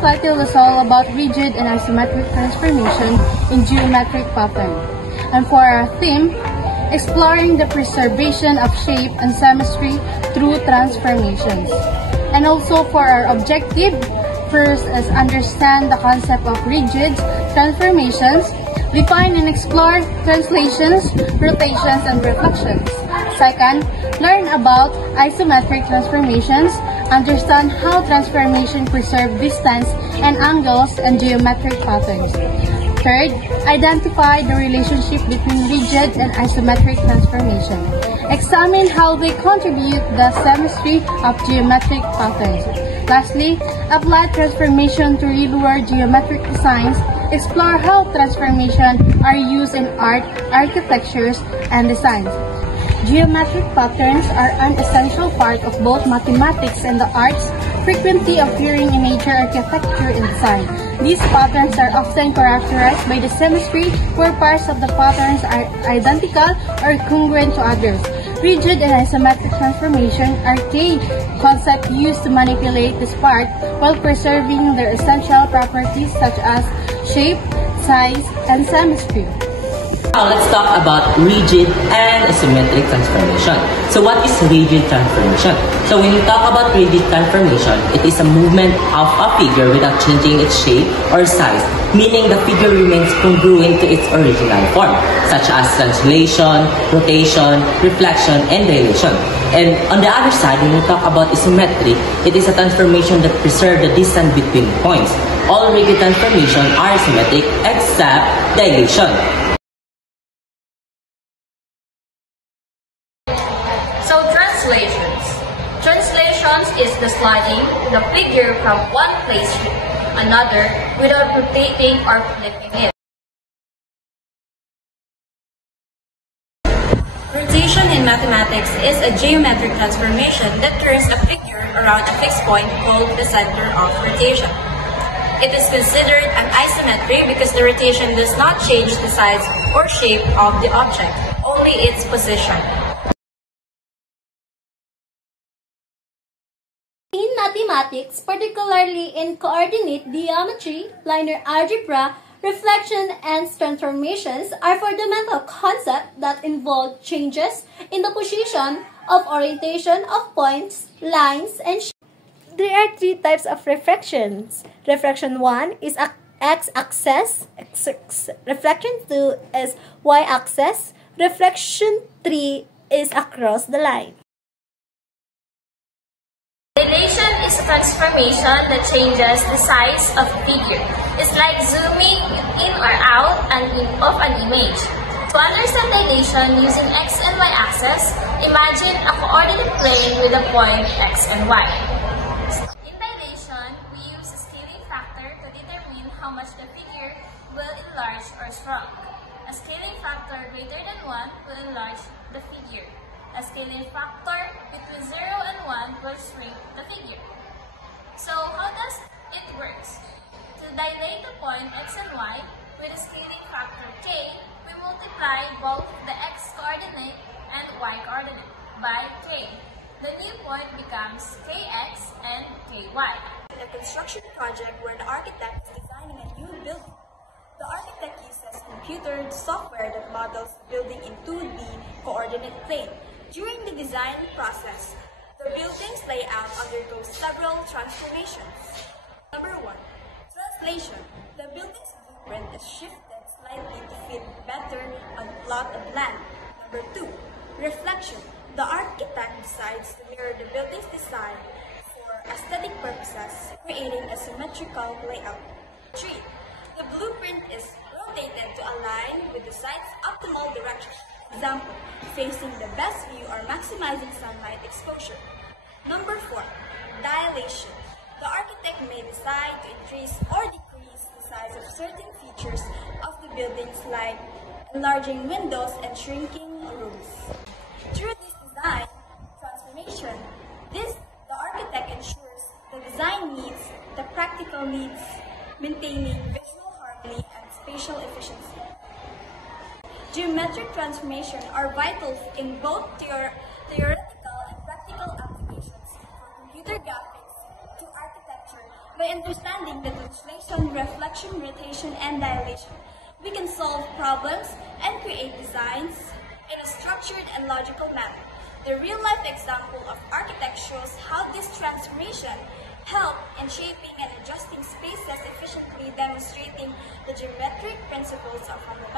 title is all about rigid and isometric transformation in geometric pattern. And for our theme, exploring the preservation of shape and symmetry through transformations. And also for our objective, first is understand the concept of rigid transformations, define and explore translations, rotations, and reflections. Second, learn about isometric transformations, understand how transformation preserve distance and angles and geometric patterns. Third, identify the relationship between rigid and isometric transformation. Examine how they contribute the symmetry of geometric patterns. Lastly, apply transformation to real-world geometric designs. Explore how transformation are used in art, architectures, and designs. Geometric patterns are an essential part of both mathematics and the arts, frequently appearing in nature, architecture, and design. These patterns are often characterized by the symmetry, where parts of the patterns are identical or congruent to others. Rigid and isometric transformation are key concepts used to manipulate this part while preserving their essential properties such as shape, size, and symmetry. Now let's talk about rigid and isometric transformation. So what is rigid transformation? So when we talk about rigid transformation, it is a movement of a figure without changing its shape or size, meaning the figure remains congruent to its original form, such as translation, rotation, reflection, and dilation. And on the other side, when we talk about isometry, it is a transformation that preserves the distance between points. All rigid transformations are symmetric except dilation. So translations. Translations is the sliding the figure from one place to another without rotating or flipping it. Rotation in mathematics is a geometric transformation that turns a figure around a fixed point called the center of rotation. It is considered an isometry because the rotation does not change the size or shape of the object, only its position. In mathematics, particularly in coordinate geometry, linear algebra, reflection and transformations are fundamental concepts that involve changes in the position of orientation of points, lines, and shapes. There are three types of refractions. Refraction 1 is x-axis, refraction 2 is y-axis, refraction 3 is across the line. Dilation is a transformation that changes the size of a figure. It's like zooming in or out of an image. To understand dilation using x and y axis, imagine a coordinate plane with a point x and y. In dilation, we use a scaling factor to determine how much the figure will enlarge or shrunk. A scaling factor greater than 1 will enlarge the figure. A scaling factor between 0 and 1 will shrink the figure. So how does it work? To dilate the point x and y with a scaling factor k, we multiply both the x coordinate and y coordinate by k. The new point becomes kx and ky. In a construction project where the architect is designing a new building, the architect uses computer software that models the building in 2D coordinate plane. During the design process, the building's layout undergoes several transformations. Number 1. Translation. The building's blueprint is shifted slightly to fit better on a plot of land. Number 2. Reflection. The architect decides to mirror the building's design for aesthetic purposes, creating a symmetrical layout. 3. The blueprint is rotated to align with the site's optimal direction. Example, facing the best view or maximizing sunlight exposure. Number 4. Dilation. The architect may decide to increase or decrease the size of certain features of the buildings like enlarging windows and shrinking rooms. Through this design transformation, the architect ensures the design meets the practical needs, maintaining visual harmony and spatial efficiency. Geometric transformations are vital in both theoretical and practical applications, from computer graphics to architecture, By understanding the translation, reflection, rotation, and dilation, we can solve problems and create designs in a structured and logical manner. The real-life example of architect shows how this transformation helped in shaping and adjusting spaces efficiently, demonstrating the geometric principles of harmony.